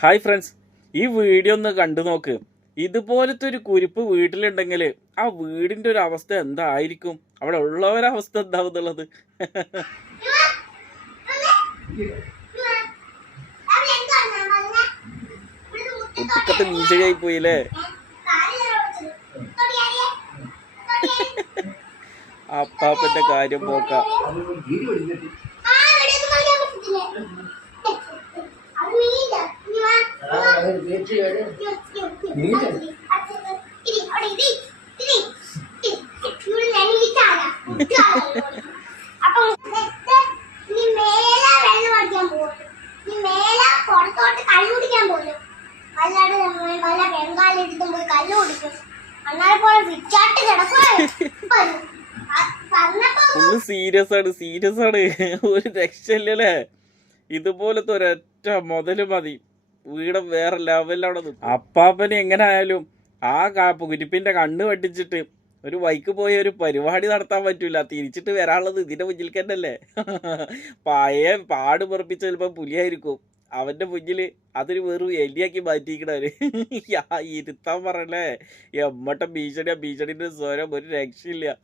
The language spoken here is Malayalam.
ഹായ് ഫ്രണ്ട്സ്, ഈ വീഡിയോ ഒന്ന് കണ്ടു നോക്ക്. ഇതുപോലത്തെ ഒരു കുരിപ്പ് വീട്ടിലുണ്ടെങ്കിൽ ആ വീടിൻ്റെ ഒരു അവസ്ഥ എന്തായിരിക്കും, അവിടെ ഉള്ളവരവസ്ഥ എന്താവുന്നുള്ളത്. ഒട്ടുക്കത്തെ മീശയായി പോയില്ലേ. അപ്പാപ്പന്റെ കാര്യം നോക്കാം. ഒന്ന് സീരിയസ് ആണ്. ഒരു രക്ഷയില്ലല്ലേ. ഇതുപോലത്തെ ഒരൊറ്റ മുതല് മതി, വീട് വേറെ ലെവലിലാണ്. അപ്പാപ്പന് എങ്ങനെ ആയാലും ആ കുരിപ്പിന്റെ കണ്ണ് വെട്ടിച്ചിട്ട് ഒരു വൈക്ക് പോയ ഒരു പരിപാടി നടത്താൻ പറ്റൂല. തിരിച്ചിട്ട് വരാനുള്ളത് ഇതിന്റെ മുന്നിൽ തന്നെയല്ലേ. പഴയ പാട് പൊറപ്പിച്ച ചിലപ്പോ പുലിയായിരിക്കും. അവന്റെ മുന്നില് അതൊരു വെറും എലിയാക്കി മാറ്റിക്കണവര്. ഇരുത്താൻ പറഞ്ഞല്ലേ. എമ്മട്ട ഭീഷണിന്റെ സ്വരം ഒരു രക്ഷയില്ല.